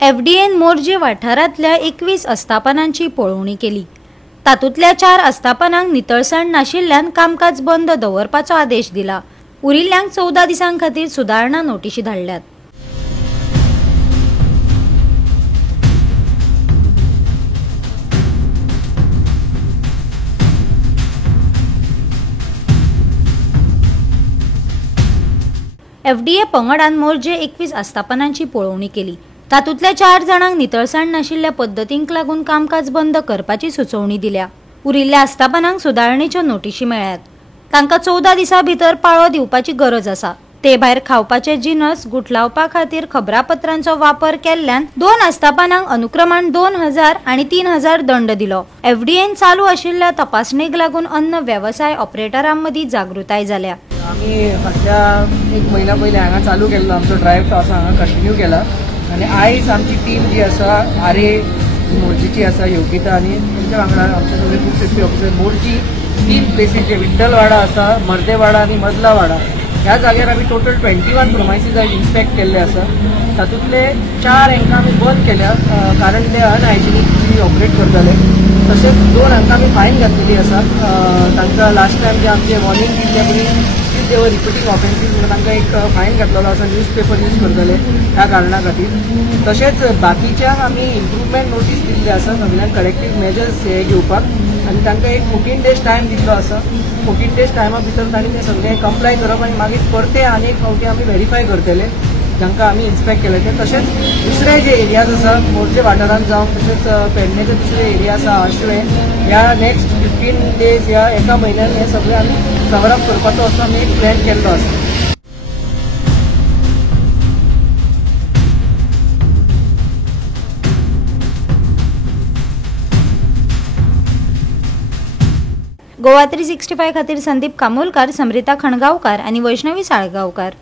एफडीएन मोर्जे वाठारांतल्या 21 आस्थापनांची पळोवणी केली। तातूंतल्या 4 आस्थापनांक नितळसाण नाशिल्ल्यान कामकाज बंद दवरपाचो आदेश दिला। उरिल्ल्यांक 14 दिसां खातीर सुदारणा नोटीशी धाडल्यात। एफडीए पंगडान मोर्जे 21 आस्थापनांची पळोवणी केली। तातूंतल्या 4 जाणांक नितळसाण नाशिल्ल्या पद्दतींक लागून कामकाज बंद करपाची सुचोवणी दिल्या। उरिल्ल्या आस्थापनांक सुदारणेच्यो नोटीशी मेळ्ळ्यात। तांकां 14 दिसां भितर पाळो दिवपाची गरज आसा। ते भायर खावपाचे जिनस गुठलावपा खातीर खबरापत्रांचो वापर केल्ल्यान 2 आस्थापनांक अनुक्रमान 2000 आनी 3000 दंड दिलो। एफडीएन चालू आशिल्ल्या तपासणेक लागून अन्न वेवसाय ऑपरेटरांमदीं जागृताय जाल्या। आम्ही फाटल्या 1 महिना पयलीं हांगा चालू केल्लो आमचो ड्रायव्ह तो आसा हांगा कंटिन्यू केला आनी आयज आमची टीम जी आसा आरे मोर्जीची आसा योगिता आनी तेंच्या वांगडा आमचे सगळे फूड सेफ्टी ऑफिसर मोर्जी 3 प्लेसीस जे विठ्ठलवाडा आसा मर्देवाडा आनी मदलावाडा ह्या जाग्यार आमी टोटल 21 प्रोमायसीस इन्स्पेक्ट केल्ले आसा। तातूंतले 4 हांकां आमी बंद केल्या कारण ते अनहायजिनीक ऑपरेट करताले। तशेंच 2 हांकां आमी फायन घातलेली आसा। तांकां लास्ट टायम जे आमचे वॉर्निंग दिल्ले पळय ते रिपिटींग ऑफेन्सीस म्हणून तांकां एक फायन घातलेलो आसा न्यूजपेपर यूज करतले ह्या कारणां खातीर। तशेंच बाकीच्यांक आमी इम्प्रुवमेंट नोटीस दिल्ली आसा सगळ्यांक करेक्टीव मेजर्स हे घेवपाक आनी तांकां एक 14 days टायम दिल्लो आसा। 14 days टायमा भितर तांणी ते सगळें कंप्लाय करप आनी मागीर परते आनी एक फावटी आमी व्हेरीफाय करतले जांकां आमी इन्स्पेक्ट केले ते। तशेंच दुसरे जे एरियाज आसा मोर्जे वाठारांत जावं तशेंच पेडणेचे दुसरे एरिया आसा आश्वे ह्या नेक्स्ट 15 days ह्या एका म्हयन्यान हे सगळे आमी कवर अप करपाचो असो आमी एक प्लॅन केल्लो आसा। गोवा 365 खातीर संदीप कामोलकार, समरिता खणगांवकार आनी वैष्णवी साळगांवकार।